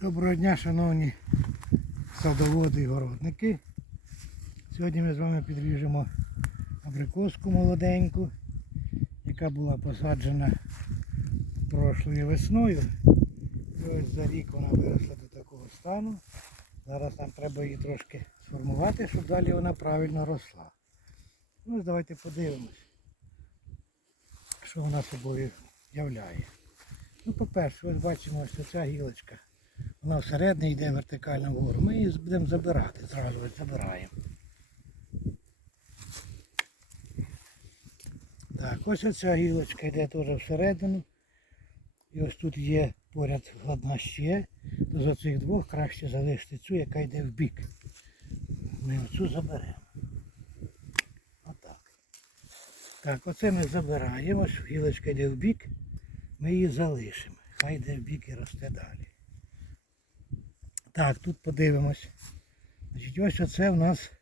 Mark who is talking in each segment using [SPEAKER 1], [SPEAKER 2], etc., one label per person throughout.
[SPEAKER 1] Доброго дня, шановні садоводи і городники. Сьогодні ми з вами підріжемо абрикоску молоденьку, яка була посаджена прошлою весною. І ось за рік вона виросла до такого стану. Зараз нам треба її трошки сформувати, щоб далі вона правильно росла. Ну, давайте подивимось, що вона собою являє. Ну, по-перше, ось бачимо ось ця гілочка. Вона всередині йде вертикально вгору. Ми її будемо забирати, зразу забираємо. Так, ось оця гілочка йде теж всередину. І ось тут є поряд одна ще. То з оцих двох краще залишити цю, яка йде в бік. Ми оцю заберемо. Отак. Так, оце ми забираємо. Ось гілочка йде в бік. Ми її залишимо. Хай йде в бік і росте далі. Так, тут подивимось. Значить, ось оце в нас,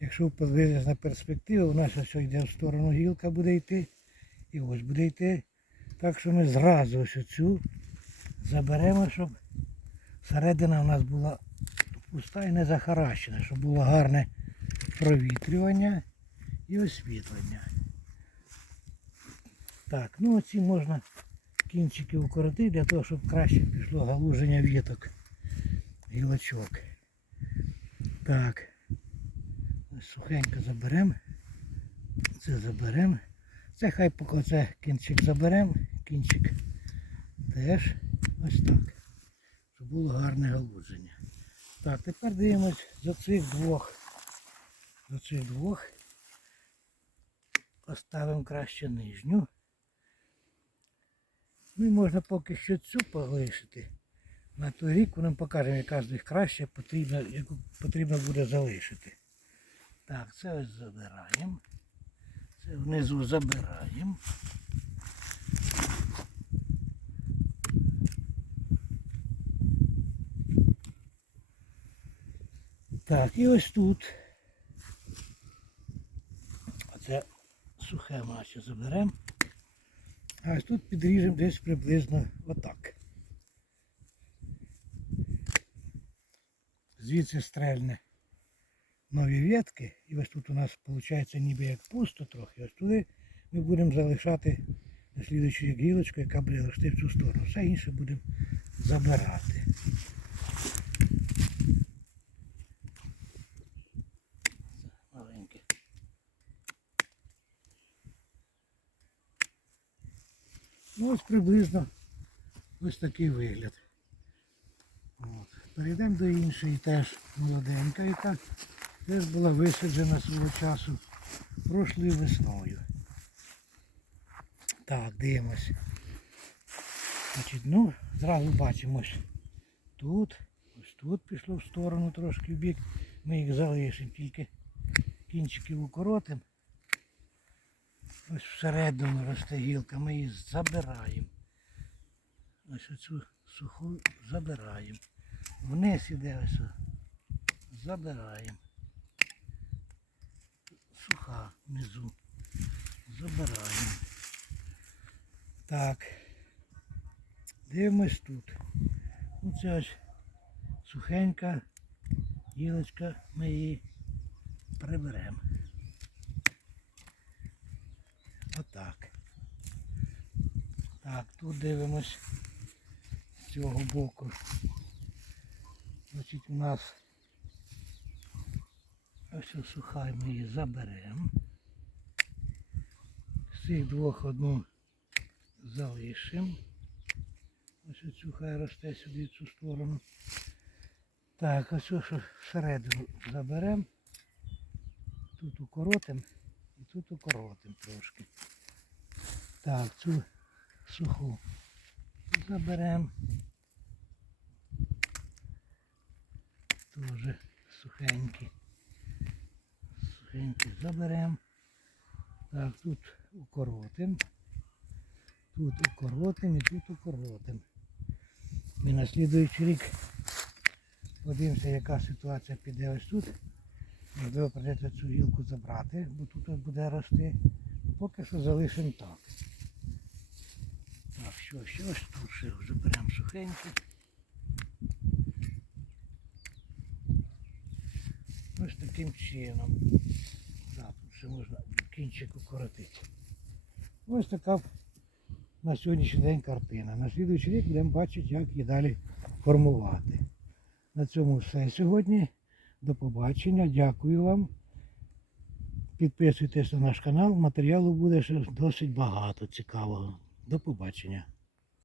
[SPEAKER 1] якщо подивитися на перспективу, у нас ось йде в сторону гілка буде йти. І ось буде йти. Так що ми зразу ось оцю заберемо, щоб середина у нас була пуста і не захаращена, щоб було гарне провітрювання і освітлення. Так, ну оці можна кінчики укоротити для того, щоб краще пішло галуження віток гілочок. Так. Сухенько заберемо. Це заберемо. Це хай поки це кінчик заберемо. Кінчик теж ось так. Щоб було гарне галуження. Так, тепер дивимось за цих двох. За цих двох. Поставимо краще нижню. Ну і можна поки що цю полишити. На той рік нам покажемо, яка з них краще, потрібно, яку потрібно буде залишити. Так, це ось забираємо. Це внизу забираємо. Так, і ось тут. Оце сухе маще заберемо. А ось тут підріжемо десь приблизно отак. Звідси стрельне нові ветки. І ось тут у нас виходить ніби як пусто трохи. Ось туди ми будемо залишати слідуючу гілочку, яка буде рости в цю сторону. Все інше будемо забирати. Ну ось приблизно ось такий вигляд. Перейдемо до іншої теж молоденька, яка теж була висаджена свого часу прошлою весною. Так, дивимось. Значить, ну, зразу бачимо тут, ось тут пішло в сторону трошки в бік. Ми їх залишимо, тільки кінчиків укоротимо. Ось всередину росте гілка, ми її забираємо. Ось оцю суху забираємо. Вниз іде ось. Забираємо. Суха внизу. Забираємо. Так. Дивимось тут. Ну це ось сухенька гілочка, ми її приберемо. Отак. Так, тут дивимось з цього боку. Значить у нас ось ось суха, ми її заберемо. З цих двох одну залишимо. Ось оцю хай росте сюди цю сторону. Так, ось ось всередину заберемо. Тут укоротимо і тут укоротимо трошки. Так, цю суху заберемо. Тоже сухенькі. Сухенькі заберемо. Так, тут укоротимо. Тут укоротимо і тут укоротимо. Ми на слідуючий рік подивимося, яка ситуація піде ось тут. Можливо, прийдеться цю гілку забрати, бо тут ось буде рости. Поки що залишимо так. Так, що, що ось тут ще заберемо сухеньке. Ось таким чином. Да, тут ще можна кінчик укоротити. Ось така на сьогоднішній день картина. На слідуючий рік будемо бачити, як її далі формувати. На цьому все сьогодні. До побачення. Дякую вам. Підписуйтесь на наш канал. Матеріалу буде ще досить багато цікавого. До побачення.